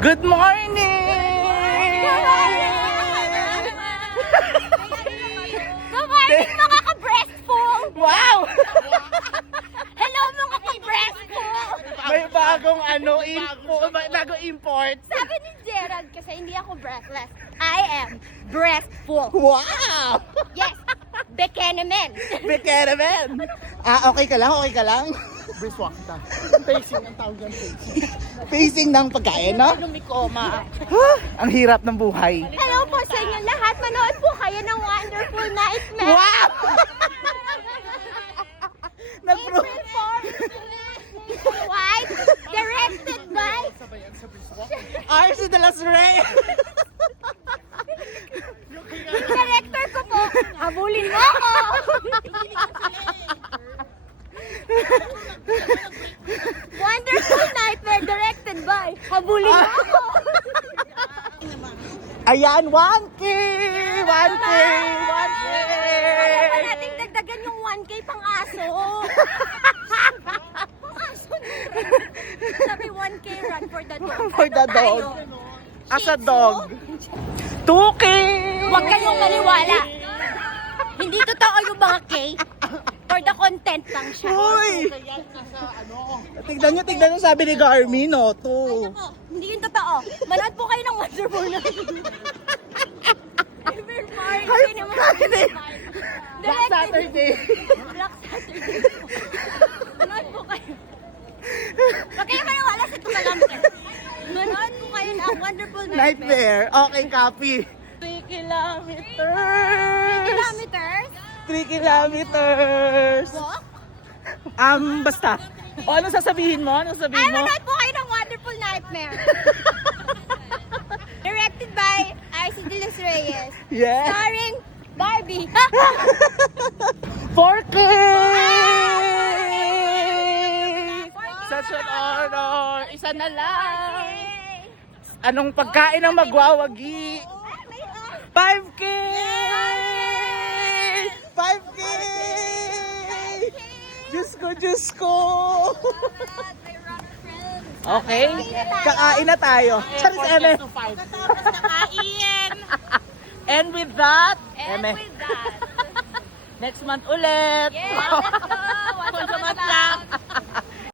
Good morning! Good morning, mga ka-breastful! Wow! Hello, mga ka-breastful! May bagong bagong import. Sabi ni Gerald kasi hindi ako breathless. I am breastful. Wow! Yes, Bekenemen. Bekeramen! Okay ka lang? Okay ka lang? Biswakta. Facing ang tawag yan, facing. Facing ng pagkain, no? Lumikoma. Ang hirap ng buhay. Hello po sa inyo lahat. Manood po kayo ng Wonderful Nightmare. Wow! April 4, White, directed by Arce de las Reyes! yung director ko po. Habulin mo ako! Wonderful Nightmare directed by Habulin mo ako! Ayan, 1K! 1K! 1K! Kaya pa natin dagdagan yung 1K pang aso. Pang aso na. Sabi 1K run for the dog. For the dog. As a dog. 2K! Huwag kayong maniwala. Hindi totoo yung mga K. For the content lang siya. Uy! Tignan nyo, sabi ni Garmin, no? 2. Ako, hindi yun totoo. Manood po kayo ng Wonderful Night. Every Friday naman. Friday. Black Directed- Saturday. Black Saturday. Manood po kayo. Huwag kayong maniwala sa tumalamter. Manood po kayo ng Wonderful Nightmare. Nightmare. Okay, copy. 3 kilometers. Kilometers? 3 kilometers. Walk? Basta. O, ano sasabihin mo? Ano Ay, sasabihin mo? manood po kayo ng Wonderful Nightmare. Directed by Arce de los Reyes. Yes. Starring Barbie. 4K! Such an honor. Isa na lang. Anong pagkain ang magwawagi? 5K! 5K! Diyos ko! Okay, kakain na tayo. Charis, Eme. Tapos nakain. And with that, And Eme, with that, next month ulit. yes, let's go.